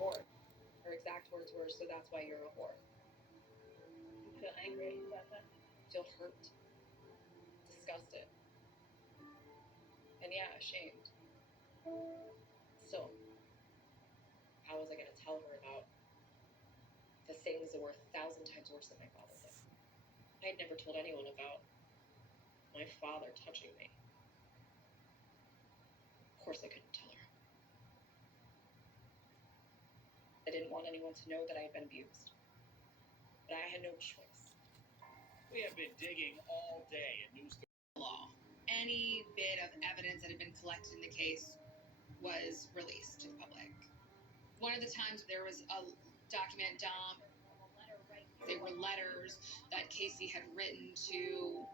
whore. Her exact words were, so that's why you're a whore. You feel angry about that? Feel hurt. Disgusted. And yeah, ashamed. Still, how was I going to tell her about the things that were 1,000 times worse than my father did? I had never told anyone about my father touching me. Of course I couldn't tell her. I didn't want anyone to know that I had been abused. But I had no choice. We have been digging all day in news law. Any bit of evidence that had been collected in the case was released to the public. One of the times there was a document dump. They were letters that Casey had written to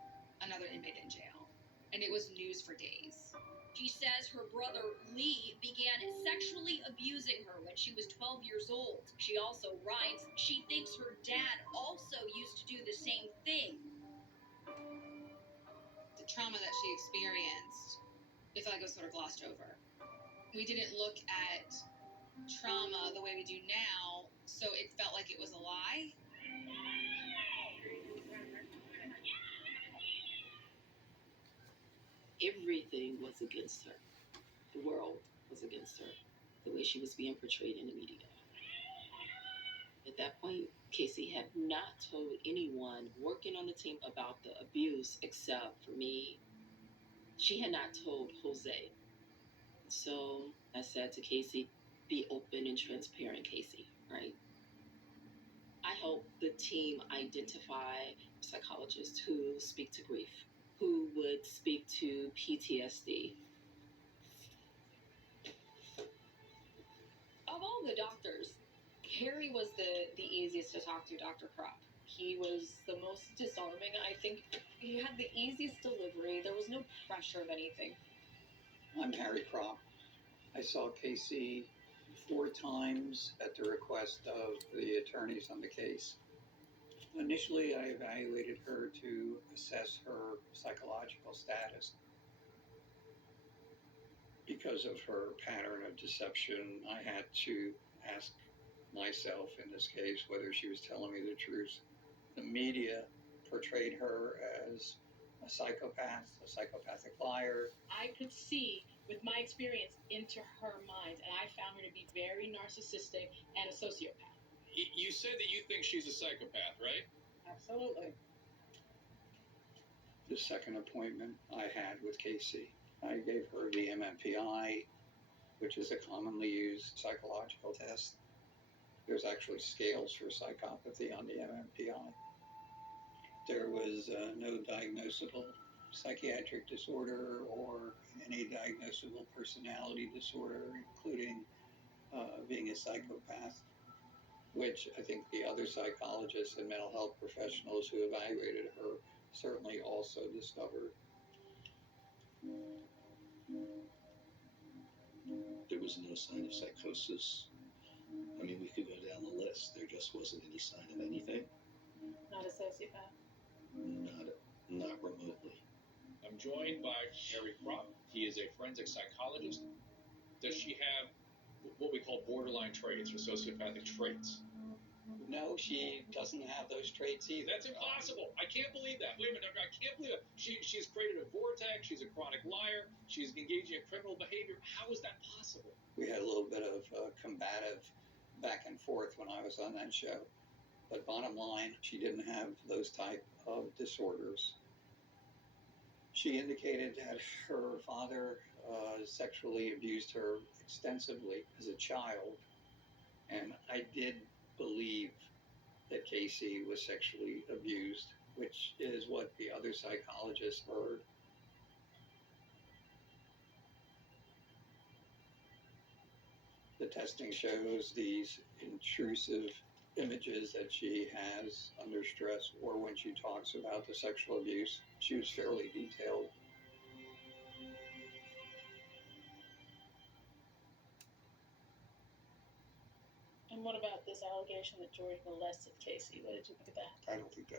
another inmate in jail. And it was news for days. She says her brother Lee began sexually abusing her when she was 12 years old. She also writes she thinks her dad also used to do the same thing. The trauma that she experienced, I feel like it was sort of glossed over. We didn't look at trauma the way we do now, so it felt like it was a lie. Everything was against her. The world was against her. The way she was being portrayed in the media. At that point, Casey had not told anyone working on the team about the abuse except for me. She had not told Jose. So I said to Casey, be open and transparent, Casey, right? I helped the team identify psychologists who speak to grief, who would speak to PTSD. Of all the doctors, Harry was the easiest to talk to, Dr. Kropp. He was the most disarming. I think he had the easiest delivery. There was no pressure of anything. I'm Harry Kropp. I saw Casey 4 times at the request of the attorneys on the case. Initially, I evaluated her to assess her psychological status. Because of her pattern of deception, I had to ask myself in this case whether she was telling me the truth. The media portrayed her as a psychopath, a psychopathic liar. I could see, with my experience, into her mind, and I found her to be very narcissistic and a sociopath. You said that you think she's a psychopath, right? Absolutely. The second appointment I had with Casey, I gave her the MMPI, which is a commonly used psychological test. There's actually scales for psychopathy on the MMPI. There was no diagnosable psychiatric disorder or any diagnosable personality disorder, including being a psychopath, which I think the other psychologists and mental health professionals who evaluated her certainly also discovered. There was no sign of psychosis. I mean, we could go down the list. There just wasn't any sign of anything. Not a sociopath. Not remotely. I'm joined by Harry Kropp. He is a forensic psychologist. Does she have what we call borderline traits or sociopathic traits? No, she doesn't have those traits either. That's impossible. I can't believe that. Wait a minute, I can't believe it. She's created a vortex. She's a chronic liar. She's engaging in criminal behavior. How is that possible? We had a little bit of combative back and forth when I was on that show. But bottom line, she didn't have those type of disorders. She indicated that her father sexually abused her extensively as a child. And I did believe that Casey was sexually abused, which is what the other psychologists heard. The testing shows these intrusive images that she has under stress or when she talks about the sexual abuse. She was fairly detailed. And what about this allegation that George molested Casey? What did you think of that? I don't think that